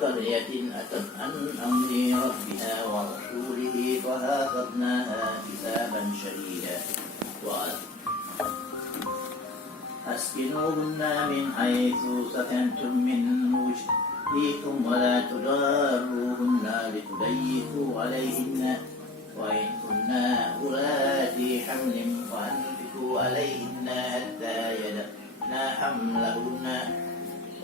قرية أتت عن أمر ربها ورسوله فأخذناها حسابا شديدا أسكنوهن من حيث سكنتم من وجدكم ولا تضاروهن لتضيقوا عليهن وإن كن أولات حمل فأنفقوا عليهن حتى يضعن حملهن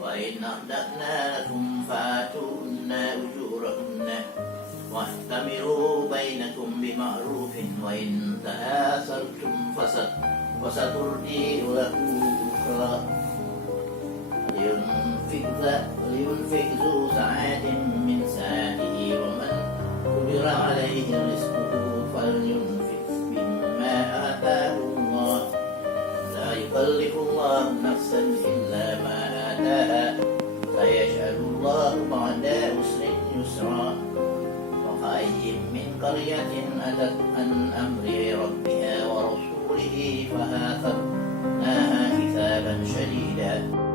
وإن أرضعن لكم فآتوهن أجورهن واعتمروا بينكم بمعروف وإن تآثرتم فسترضي له أخرى لينفق ذو سعة من سعته ومن قدر عليه رزقه فلينفق مما آتاه الله لا يكلف الله نفسا إلا ما آتاها سيجعل الله بعد عسر يسرا وكأي من قرية أتت عن أمر ربها ورسوله فآخذناها حسابا شديدا